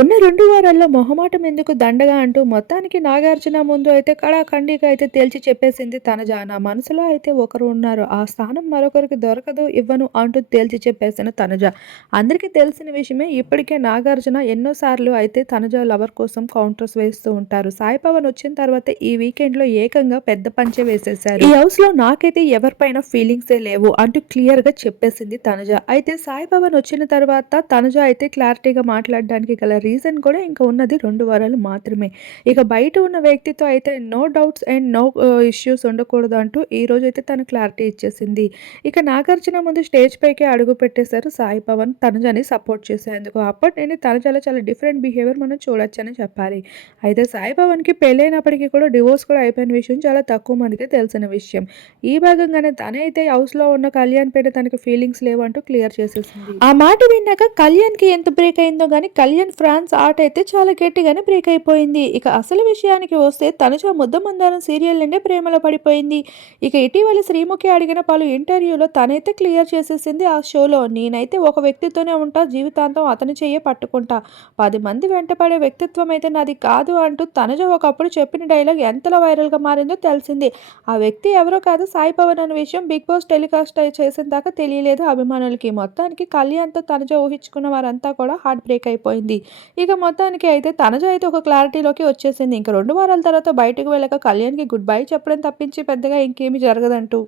ఉన్న రెండు వారాల్లో మొహమాటం ఎందుకు దండగా అంటూ మొత్తానికి నాగార్జున ముందు అయితే కళాఖండిగా అయితే తేల్చి చెప్పేసింది తనజ. నా మనసులో అయితే ఒకరు ఉన్నారు. ఆ స్థానం మరొకరికి దొరకదు ఇవ్వను అంటూ తేల్చి చెప్పేసిన తనుజ. అందరికీ తెలిసిన విషయమే ఇప్పటికే నాగార్జున ఎన్నోసార్లు అయితే తనుజ లవర్ కోసం కౌంటర్స్ వేస్తూ ఉంటారు. సాయి పవన్ వచ్చిన తర్వాత ఈ వీకెండ్లో ఏకంగా పెద్ద పంచె వేసేశారు. ఈ హౌస్లో నాకైతే ఎవరిపైన ఫీలింగ్సే లేవు అంటూ క్లియర్గా చెప్పేసింది తనుజ. అయితే సాయి పవన్ వచ్చిన తర్వాత తనుజ అయితే క్లారిటీగా మాట్లాడడానికి గల రీజన్ కూడా ఇంకా ఉన్నది రెండు వారాలు మాత్రమే. ఇక బయట ఉన్న వ్యక్తితో అయితే no doubts and no issues ఉండకూడదు అంటూ ఈ రోజు అయితే తను క్లారిటీ ఇచ్చేసింది. ఇక నాగార్జున ముందు స్టేజ్ పైకి అడుగు పెట్టేశారు సాయి పవన్. తనుజని సపోర్ట్ చేసేందుకు. అప్పటి నుండి తనుజలో చాలా డిఫరెంట్ బిహేవియర్ మనం చూడొచ్చని చెప్పాలి. అయితే సాయి పవన్కి పెళ్ళైనప్పటికీ కూడా డివోర్స్ కూడా అయిపోయిన విషయం చాలా తక్కువ మందికి తెలిసిన విషయం. ఈ భాగంగానే తనైతే హౌస్లో ఉన్న కళ్యాణ్ పైన తనకి ఫీలింగ్స్ లేవంటూ క్లియర్ చేసేసింది. ఆ మాట విన్నాక కళ్యాణ్కి ఎంత బ్రేక్ అయిందో కానీ కళ్యాణ్ ఫ్రాన్స్ ఆట అయితే చాలా గట్టిగానే బ్రేక్ అయిపోయింది. ఇక అసలు విషయానికి వస్తే తనుజ ముద్ద మందారం సీరియల్ నుండే ప్రేమలో పడిపోయింది. ఇక ఇటీవల శ్రీముఖి అడిగిన పలు ఇంటర్వ్యూలో తనైతే క్లియర్ చేసేసింది ఆ షోలో నేనైతే ఒక వ్యక్తితోనే ఉంటా జీవితాంతం అతని చెయ్యే పట్టుకుంటా. పది మంది వెంటపడే వ్యక్తిత్వం అయితే నాది కాదు అంటూ తనుజ ఒకప్పుడు చెప్పిన డైలాగ్ ఎంతలో వైరల్గా మారిందో తెలిసింది. ఆ వ్యక్తి ఎవరో కాదు సాయి పవన్ అనే విషయం బిగ్ బాస్ టెలికాస్ట్ చేసిన దాకా తెలియలేదు అభిమానులకి. మొత్తానికి కళ్యాణ్తో తనుజ ఊహించుకున్న వారంతా కూడా హార్ట్ బ్రేక్ అయిపోయింది. ఇక మొత్తానికి అయితే తనజ అయితే ఒక క్లారిటీలోకి వచ్చేసింది. ఇంకా రెండు వారాల తర్వాత బయటకు వెళ్ళక కళ్యాణ్కి గుడ్ బై చెప్పడం తప్పించి పెద్దగా ఇంకేమీ జరగదంటూ.